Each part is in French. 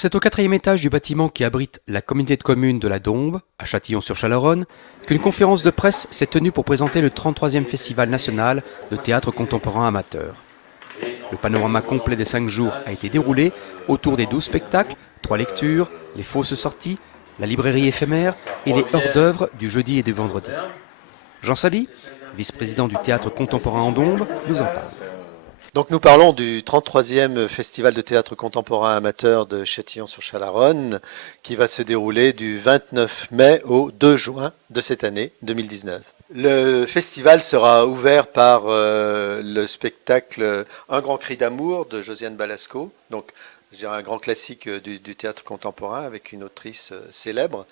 C'est au quatrième étage du bâtiment qui abrite la communauté de communes de la Dombe, à Châtillon-sur-Chalaronne, qu'une conférence de presse s'est tenue pour présenter le 33e Festival national de théâtre contemporain amateur. Le panorama complet des 5 jours a été déroulé autour des 12 spectacles, 3 lectures, les fausses sorties, la librairie éphémère et les hors-d'œuvre du jeudi et du vendredi. Jean Savy, vice-président du théâtre contemporain en Dombe, nous en parle. Donc nous parlons du 33e Festival de théâtre contemporain amateur de Châtillon-sur-Chalaronne qui va se dérouler du 29 mai au 2 juin de cette année 2019. Le festival sera ouvert par le spectacle Un grand cri d'amour de Josiane Balasco, donc je dirais un grand classique du théâtre contemporain avec une autrice célèbre,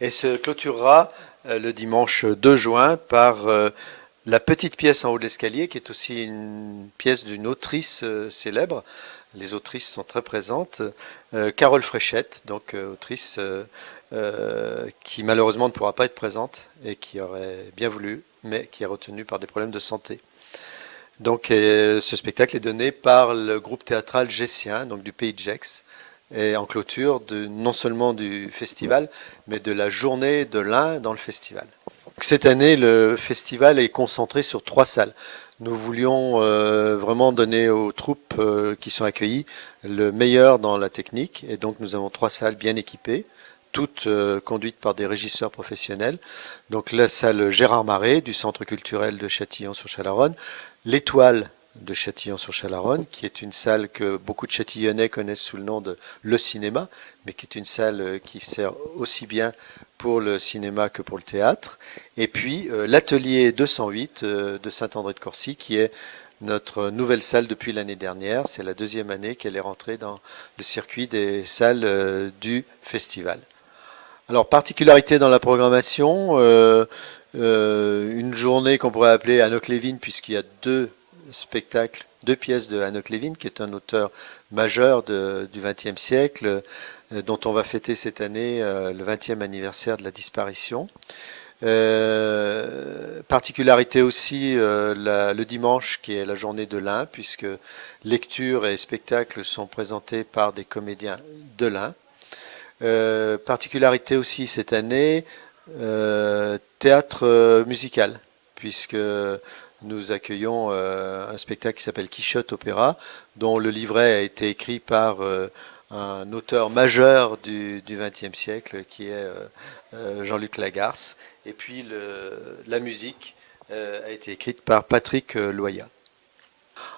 et se clôturera le dimanche 2 juin par la petite pièce en haut de l'escalier, qui est aussi une pièce d'une autrice célèbre. Les autrices sont très présentes. Carole Fréchette, donc autrice qui malheureusement ne pourra pas être présente et qui aurait bien voulu, mais qui est retenue par des problèmes de santé. Donc ce spectacle est donné par le groupe théâtral gessien, donc du Pays de Gex, et en clôture non seulement du festival, mais de la journée de l'Ain dans le festival. Cette année, le festival est concentré sur 3 salles. Nous voulions vraiment donner aux troupes qui sont accueillies le meilleur dans la technique. Et donc nous avons 3 salles bien équipées, toutes conduites par des régisseurs professionnels. Donc la salle Gérard Marais du Centre culturel de Châtillon-sur-Chalaronne, l'Étoile de Châtillon-sur-Chalaronne, qui est une salle que beaucoup de Châtillonnais connaissent sous le nom de Le Cinéma, mais qui est une salle qui sert aussi bien pour le cinéma que pour le théâtre. Et puis l'atelier 208 de Saint-André-de-Corcy, qui est notre nouvelle salle depuis l'année dernière. C'est la 2e année qu'elle est rentrée dans le circuit des salles du festival. Alors, particularité dans la programmation, une journée qu'on pourrait appeler Hanoch Levin, puisqu'il y a 2 spectacles, 2 pièces de Hanoch Levin, qui est un auteur majeur du XXe siècle, dont on va fêter cette année le 20e anniversaire de la disparition. Particularité aussi le dimanche, qui est la journée de l'Ain, puisque lecture et spectacles sont présentés par des comédiens de l'Ain. Particularité aussi cette année, théâtre musical, puisque nous accueillons un spectacle qui s'appelle Quichotte Opéra, dont le livret a été écrit par un auteur majeur du XXe siècle, qui est Jean-Luc Lagarce. Et puis la musique a été écrite par Patrick Loya.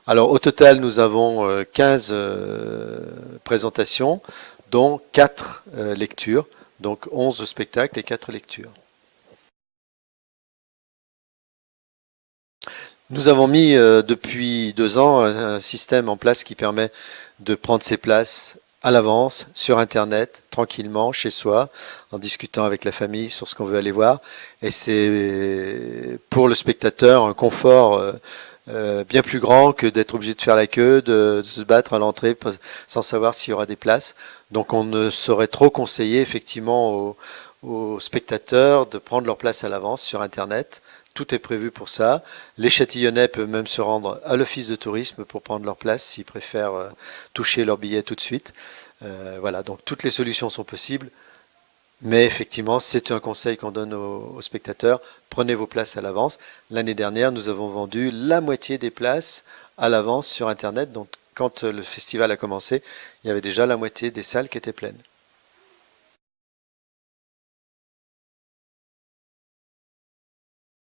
Alors au total, nous avons 15 présentations, dont 4 lectures, donc 11 spectacles et 4 lectures. Nous avons mis depuis 2 ans un système en place qui permet de prendre ses places à l'avance, sur Internet, tranquillement, chez soi, en discutant avec la famille sur ce qu'on veut aller voir. Et c'est pour le spectateur un confort bien plus grand que d'être obligé de faire la queue, de se battre à l'entrée sans savoir s'il y aura des places. Donc on ne saurait trop conseiller effectivement aux spectateurs de prendre leur place à l'avance sur Internet. Tout est prévu pour ça. Les Châtillonnais peuvent même se rendre à l'office de tourisme pour prendre leur place s'ils préfèrent toucher leur billet tout de suite. Voilà, donc toutes les solutions sont possibles. Mais effectivement, c'est un conseil qu'on donne aux spectateurs. Prenez vos places à l'avance. L'année dernière, nous avons vendu la moitié des places à l'avance sur Internet. Donc quand le festival a commencé, il y avait déjà la moitié des salles qui étaient pleines.